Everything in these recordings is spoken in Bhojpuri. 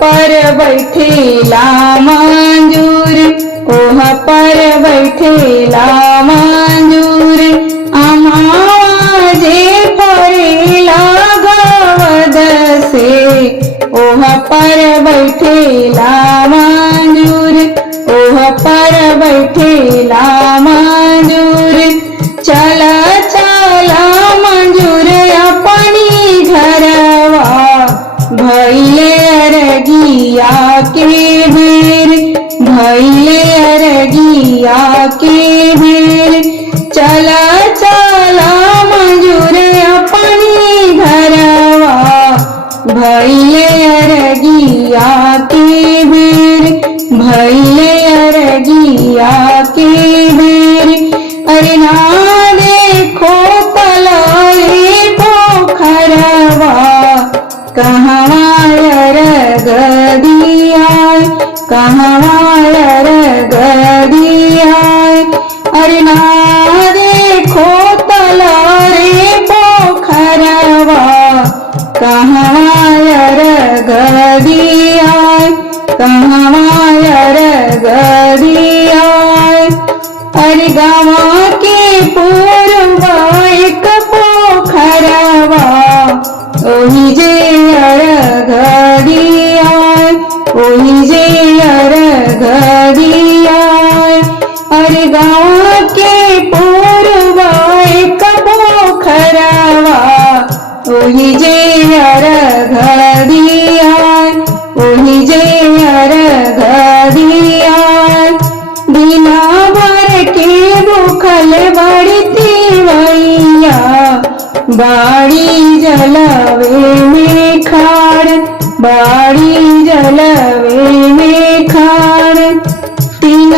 पर बैठेला मंजूर, ओह पर बैठेला मंजूर, आम्हा जे फरेला गवद से, ओह पर बैठेला मंजूर, ओह पर बैठेला मंजूर। चला चला मंजूर अपनी घरवा, भैले अरगिया के बेर, भैले अरगिया के बेर। चला चला मंजूर अपनी घरवा, भैले अरगिया के बेर, भैले अरगिया के बेर। अरे ना देखो तलाए पोखरवा, कहवा अरग दियाय, कहवा अरग दियाय। अरे ना देखो तलाए पोखरवा, कहवा अरग दियाय, कहवा अरग दियाय। अरे गावा के पूर्वा एक पोखरवा, ओही जे अरग दियाय, ओही जे अरग दियाय। अरे गावा के पूर्वा एक पोखरवा, ओही जे अरग दियाय, ओही जे अरग दियाय। बिना भर के भूखल बड़ी तिवैया, बाड़ी जलवे में खाड़, बाड़ी जलवे में खाड़। तीन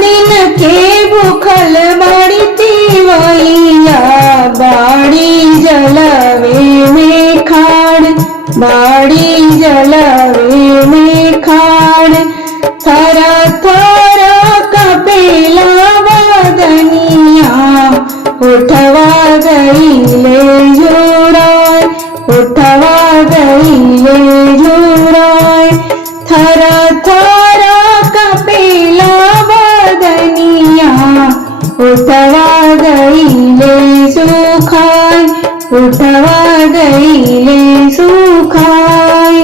दिन के भूखल बड़ी तिवैया, बाड़ी जलवे में खाड़, बाड़ी जलवे में खाड़। थरा थरा कपेला बदनिया, उठवा गईले झुराय, उठवा गईले झुराय। थरा थरा कपेला बदनिया, उठवा गईले सुखाय, उठवा गईले सुखाय।